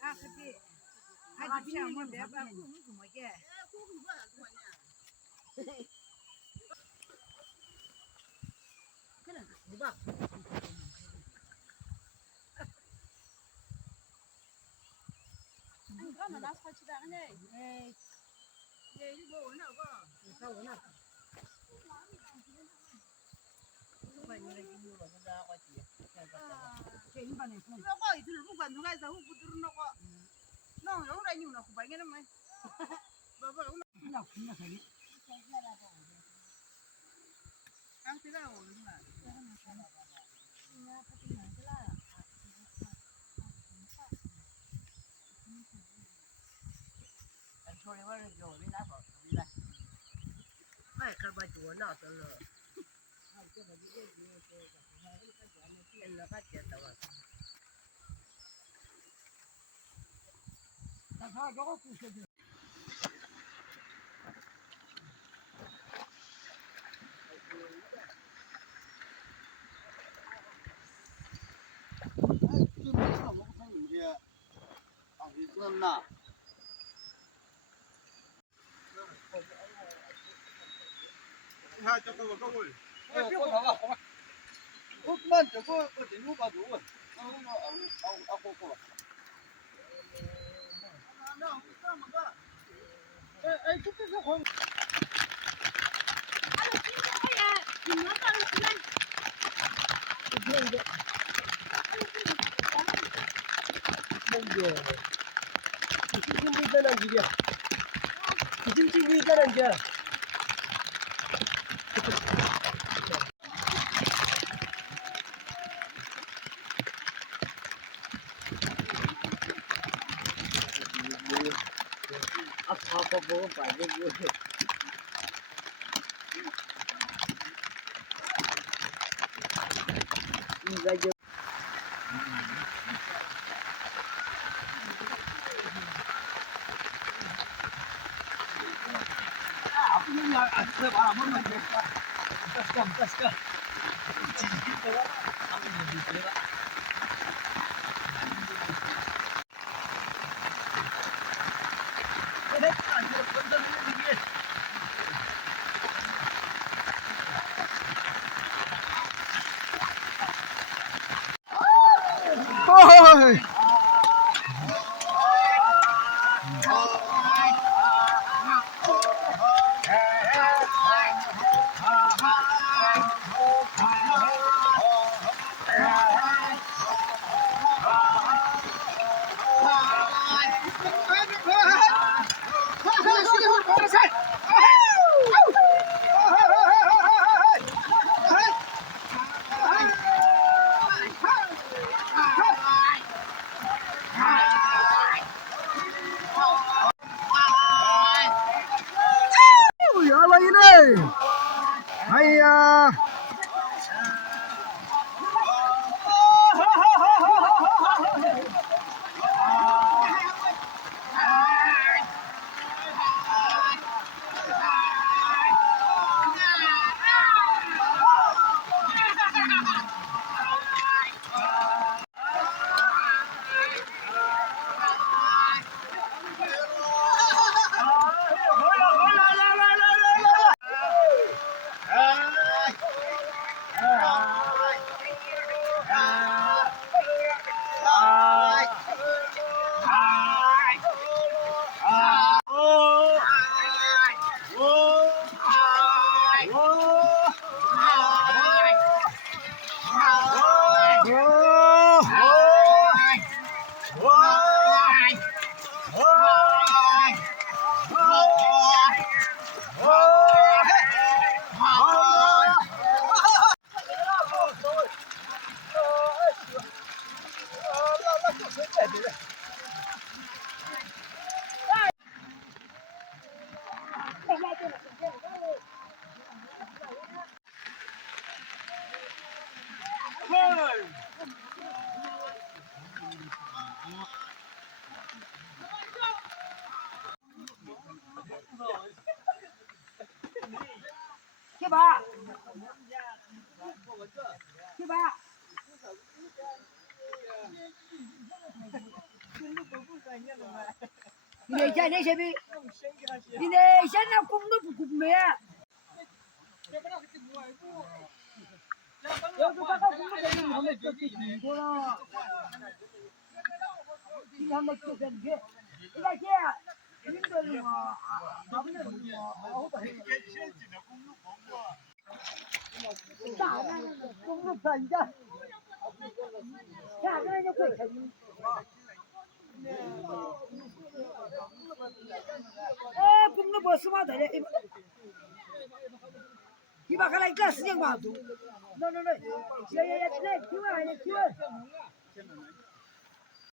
啊，可别，还是骗我别把父母怎么的。你吧。你干嘛拿草去打呢？哎，你给我那个，你看我那。快你来给我那个花鸡，这你把那放。那个一直不管那个啥，我不知道那个，那有来牛那不白给他们。不不，那空那可以。刚回来我们嘛。छोड़े वाले जो भी ना हो ना मैं कर बा जो ना तो लो हां के बड़ी ये तो हमारे का जाने की लगा देता हुआ तब हां जो कुछ दे这没什么看有些啊你知道吗这个个问哎过来吧我们这个我进入把主问过了那这么个哎这是红你们到了来这个지금 있다는 길이야. 지금 있다는 길이야. apa bohong pada gue. Enggak jauh. Aku yang ada apa mana? Kas. Jadi itu aku lebih kira. Ini kan dia benar ini. Oi! Apa ini? Ayah. Siapa? 你家那些呗，你那现在工都不没啊？要是大家工作在他们就挺多了，他们就跟去，你看姐，你这是嘛？他们那是嘛？好的。咋的？工作专家，下个人就会成。工作不是嘛？对的，一把看来干事情吧？no，来，提问。